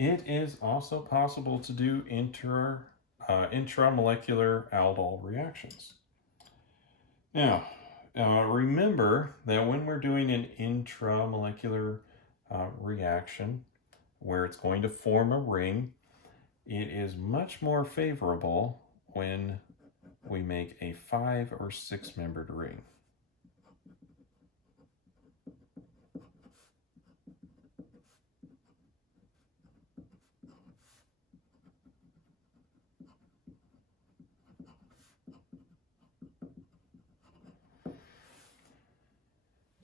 It is also possible to do intramolecular aldol reactions. Now, remember that when we're doing an intramolecular reaction where it's going to form a ring, it is much more favorable when we make a 5 or 6 membered ring.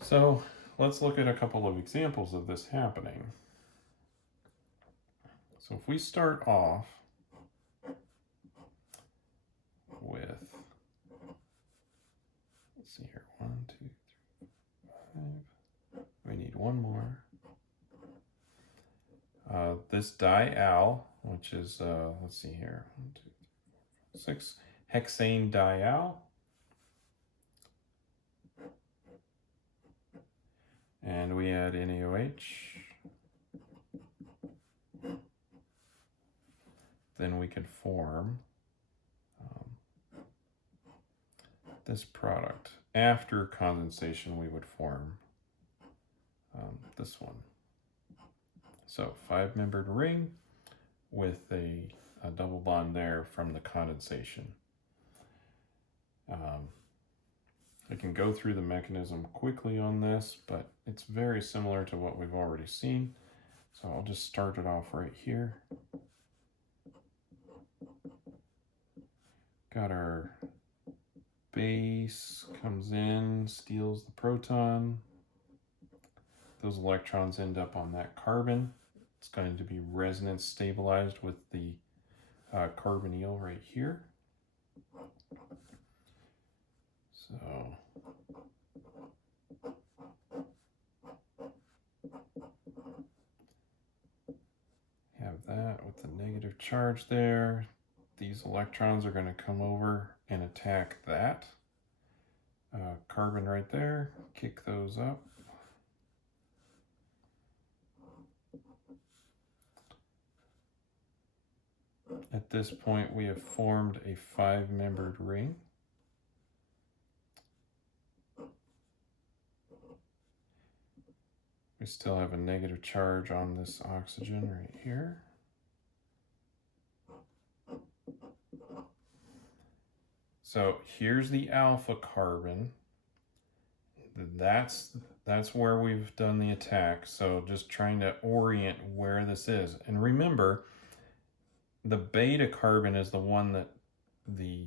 So let's look at a couple of examples of this happening. So if we start off with, let's see here, 1, 2, 3, 5. We need one more. This dial, which is, let's see here, 1, 2, 3, 4, 5, 6, hexane dial. And we add NaOH. Then we could form this product. After condensation, we would form this one. So 5-membered ring with a double bond there from the condensation. I can go through the mechanism quickly on this, but it's very similar to what we've already seen. So I'll just start it off right here. Got our base, comes in, steals the proton. Those electrons end up on that carbon. It's going to be resonance stabilized with the carbonyl right here. So have that with the negative charge there. These electrons are going to come over and attack that carbon right there, kick those up. At this point, we have formed a 5-membered ring. We still have a negative charge on this oxygen right here. So here's the alpha carbon. That's where we've done the attack. So just trying to orient where this is. And remember, the beta carbon is the one that the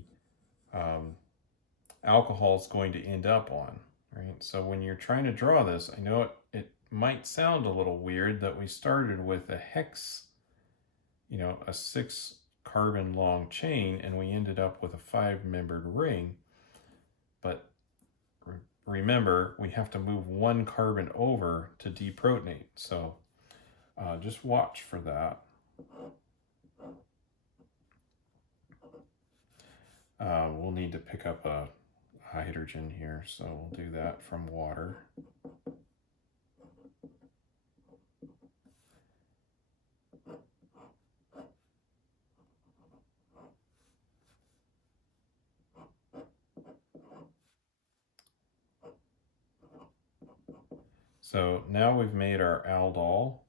alcohol is going to end up on, right? So when you're trying to draw this, I know it might sound a little weird that we started with a hex, a 6 carbon long chain, and we ended up with a 5-membered ring. But remember, we have to move 1 carbon over to deprotonate. So just watch for that. We'll need to pick up a hydrogen here, so we'll do that from water. So now we've made our aldol,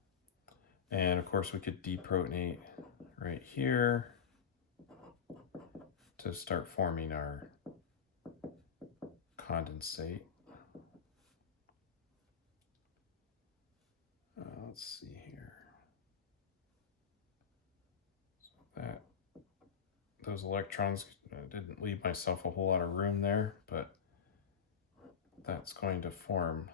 and of course we could deprotonate right here to start forming our condensate. Let's see here. So those electrons, I didn't leave myself a whole lot of room there, but that's going to form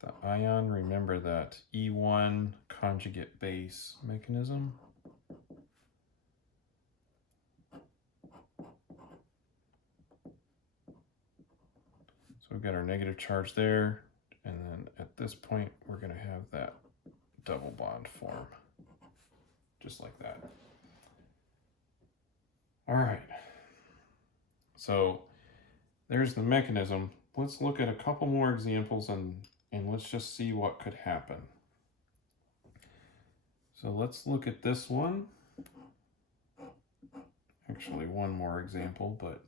the ion. Remember that E1 conjugate base mechanism. So we've got our negative charge there, and then at this point we're going to have that double bond form, just like that. All right, so there's the mechanism. Let's look at a couple more examples and let's just see what could happen. So let's look at this one. Actually, one more example, but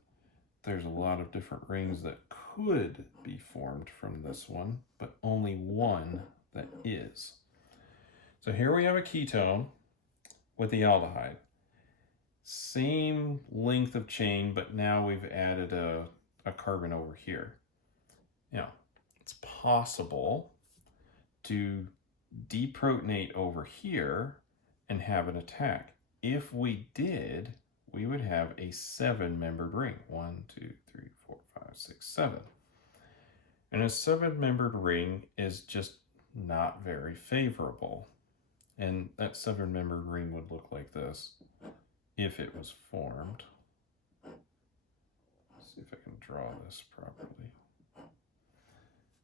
there's a lot of different rings that could be formed from this one, but only one that is. So here we have a ketone with the aldehyde. Same length of chain, but now we've added a carbon over here. Now, it's possible to deprotonate over here and have an attack. If we did, we would have a 7-membered ring. 1, 2, 3, 4, 5, 6, 7. And a 7-membered ring is just not very favorable. And that 7-membered ring would look like this if it was formed. Let's see if I can draw this properly.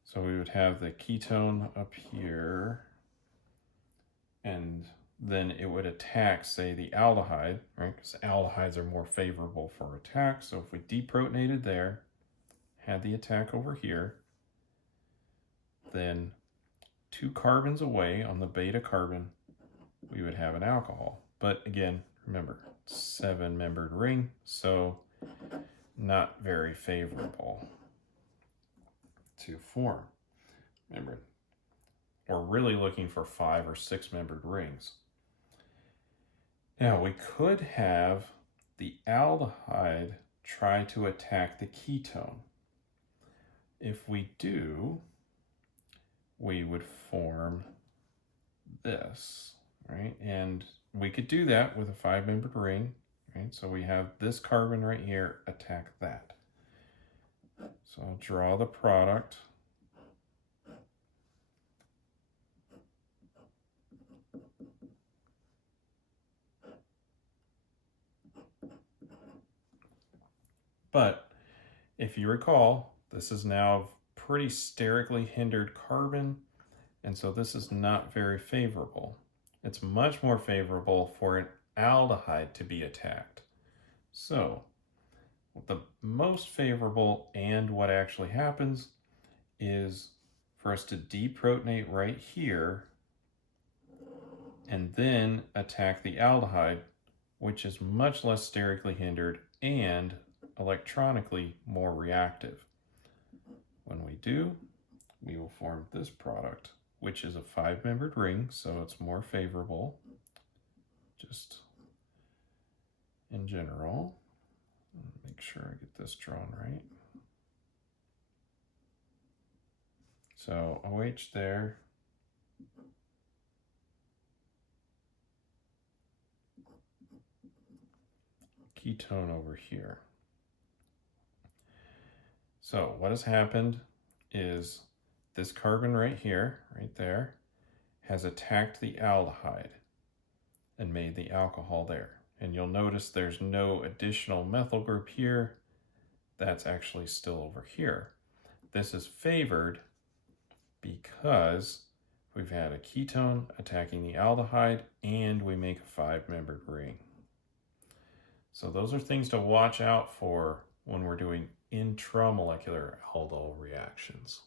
So we would have the ketone up here, and then it would attack, say, the aldehyde, right? Because aldehydes are more favorable for attack. So if we deprotonated there, had the attack over here, then 2 carbons away on the beta carbon, we would have an alcohol. But again, remember, 7-membered ring, so not very favorable to form. Remember, we're really looking for 5 or 6-membered rings. Now, we could have the aldehyde try to attack the ketone. If we do, we would form this, right? And we could do that with a 5-membered ring, right? So we have this carbon right here attack that. So I'll draw the product. But if you recall, this is now pretty sterically hindered carbon, and so this is not very favorable. It's much more favorable for an aldehyde to be attacked. So the most favorable, and what actually happens, is for us to deprotonate right here and then attack the aldehyde, which is much less sterically hindered and electronically more reactive. When we do, we will form this product, which is a 5-membered ring, so it's more favorable, just in general. Make sure I get this drawn right. So OH there. Ketone over here. So what has happened is this carbon right here, right there, has attacked the aldehyde and made the alcohol there. And you'll notice there's no additional methyl group here. That's actually still over here. This is favored because we've had a ketone attacking the aldehyde and we make a 5-membered ring. So those are things to watch out for when we're doing intramolecular aldol reactions.